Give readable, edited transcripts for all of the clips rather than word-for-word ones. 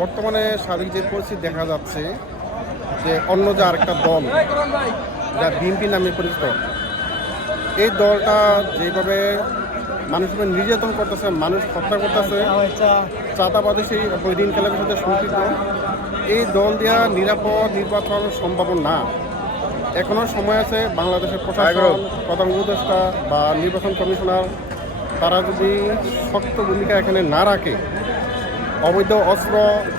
বর্তমানে সার্বিক যে পরিস্থিতি দেখা যাচ্ছে যে অন্য যে আরেকটা দল যা বিএনপি নামে পরিচিত, এই দলটা যেভাবে মানুষের নির্যাতন করতেছে, মানুষ হত্যা করতেছে, চাঁদাবাদী সেই ঋণ খেলাপের সাথে সম্পৃক্ত, এই দল দেওয়া নিরাপদ নির্বাচন সম্ভব না। এখনও সময় আছে। বাংলাদেশের প্রশাসন, প্রধান উপদেষ্টা বা নির্বাচন কমিশনার তারা যদি শক্ত ভূমিকা এখানে না রাখে, অবৈধ অস্ত্র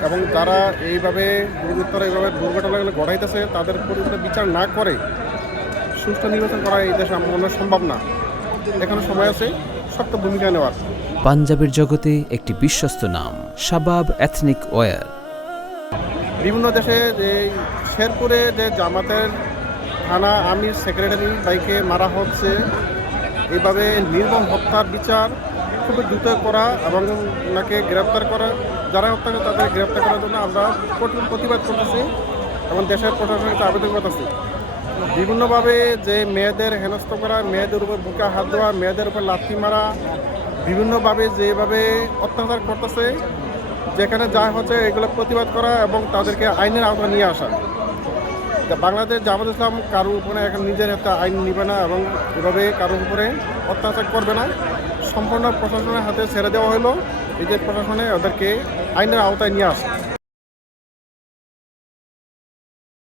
এবং যারা এইভাবে দুর্বৃত্তরা এইভাবে দুর্ঘটনাগুলো ঘটাইতেছে তাদের পরিবর্তে বিচার না করে সুষ্ঠু নির্বাচন করা এই দেশে মনে সম্ভব না। এখনো সময় আছে শক্ত ভূমিকা নেওয়ার। পাঞ্জাবের জগতে একটি বিশ্বস্ত নাম, শাবাব এথনিক ওয়্যার। বিভিন্ন দেশে যে শেরপুরে যে জামাতের থানা আমির সেক্রেটারি বাইকে মারা হচ্ছে, এইভাবে নির্মম হত্যার বিচার খুবই দ্রুত করা এবং ওনাকে গ্রেপ্তার করা, যারা হত্যা করে তাদের গ্রেপ্তার করার জন্য আমরা কঠিন প্রতিবাদ করতেছি এবং দেশের প্রশাসনের কাছে আবেদন করতেছি। বিভিন্নভাবে যে মেয়েদের হেনস্থ করা, মেয়েদের উপর বুকে হাত দেওয়া, মেয়েদের উপর লাথি মারা, বিভিন্নভাবে যেভাবে অত্যাচার করতেছে, যেখানে যা হচ্ছে এগুলো প্রতিবাদ করা এবং তাদেরকে আইনের আওতায় নিয়ে আসা। বাংলাদেশ জামাত ইসলাম কারোর উপরে এখন নিজের একটা আইন নিবে না এবং এভাবে কারোর উপরে অত্যাচার করবে না। সম্পূর্ণ প্রশাসনের হাতে ছেড়ে দেওয়া হলো, এই যে প্রশাসনে ওদেরকে আইনের আওতায় নিয়ে আসে।